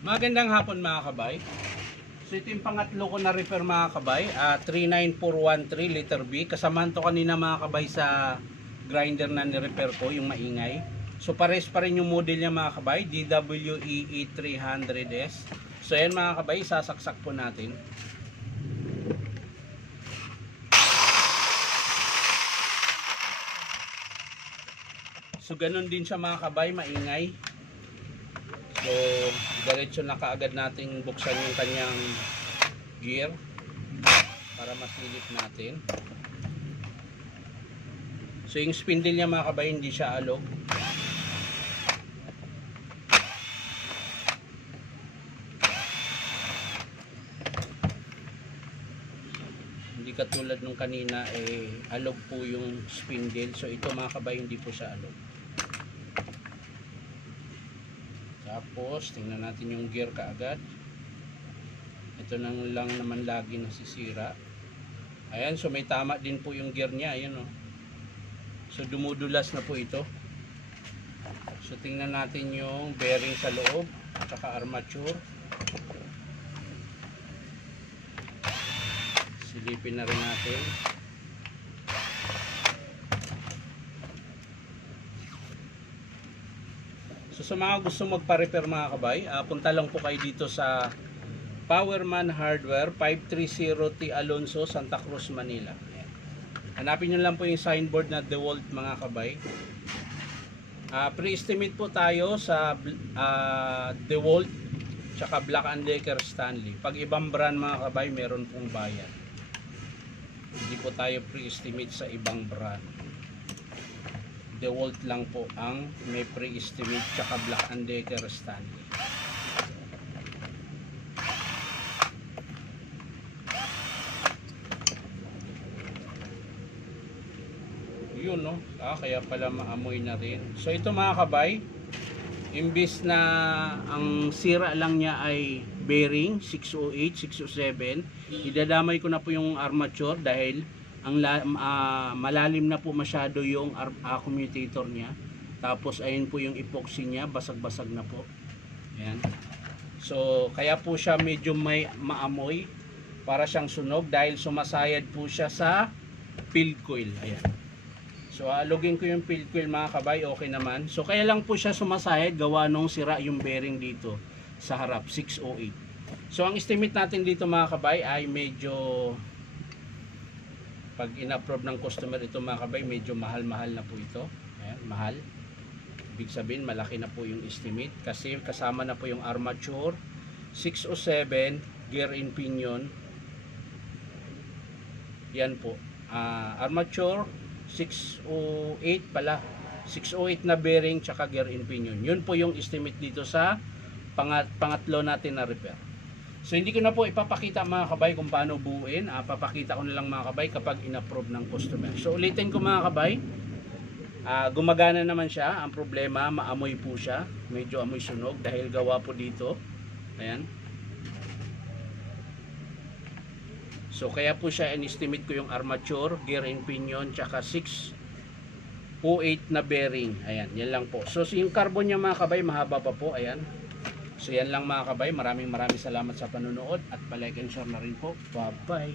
Magandang hapon mga kabay. So ito yung pangatlo ko na repair mga kabay, 39413 liter B. Kasamahan to kanina mga kabay sa grinder na ni-repair ko, yung maingay. So pares pa rin yung model niya mga kabay, DWE E300S. So yan mga kabay, sasaksak po natin. So ganun din siya mga kabay, maingay. So, diretso na kaagad nating buksan yung kanyang gear para masilip natin. So, yung spindle niya mga kabay, hindi siya alog. Hindi katulad nung kanina, alog po yung spindle. So, ito mga kabay, hindi po siya alog. Tapos, tingnan natin yung gear kaagad. Ito nang lang naman lagi nasisira. Ayan, so may tama din po yung gear niya. Ayan, oh. So, dumudulas na po ito. So, tingnan natin yung bearing sa loob, tsaka armature. Silipin na rin natin. So sa mga gusto magpa-repair mga kabay, punta lang po kayo dito sa Powerman Hardware, 530T Alonso, Santa Cruz, Manila. Hanapin nyo lang po yung signboard na DeWalt mga kabay. Pre-estimate po tayo sa DeWalt tsaka Black & Decker Stanley. Pag ibang brand mga kabay, meron pong bayan. Hindi po tayo pre-estimate sa ibang brand. DeWalt lang po ang may pre-estimate tsaka Black & Decker Stanley. Yun, no? Kaya pala maamoy na rin. So ito mga kabay, imbis na ang sira lang niya ay bearing 608, 607, idadamay ko na po yung armature dahil ang malalim na po masyado yung commutator niya. Tapos ayun po yung epoxy niya, basag-basag na po. Ayan. So kaya po siya medyo may maamoy, para siyang sunog dahil sumasayad po siya sa field coil. Ayan. So alugin ko yung field coil mga kabay, okay naman. So kaya lang po siya sumasayad, gawa nung sira yung bearing dito sa harap, 608. So ang estimate natin dito mga kabay ay medyo, pag in-approve ng customer ito mga kabay, medyo mahal-mahal na po ito. Ayan, mahal. Ibig sabihin malaki na po yung estimate kasi kasama na po yung armature 607, gear and pinion. Yan po. Armature 608 pala. 608 na bearing tsaka gear and pinion. Yun po yung estimate dito sa pangatlo natin na repair. So hindi ko na po ipapakita mga kabay kung paano buuin. Papakita ko na lang mga kabay kapag in-approve ng customer. So ulitin ko mga kabay, gumagana naman siya. Ang problema, maamoy po siya. Medyo amoy sunog dahil gawa po dito. Ayan. So kaya po siya, in-estimate ko yung armature, gear and pinion, tsaka 608 na bearing. Ayan, yan lang po. So yung carbon niya mga kabay, mahaba pa po. Ayan. So yan lang mga kabay, maraming salamat sa panonood at palike and share na rin po. Bye bye.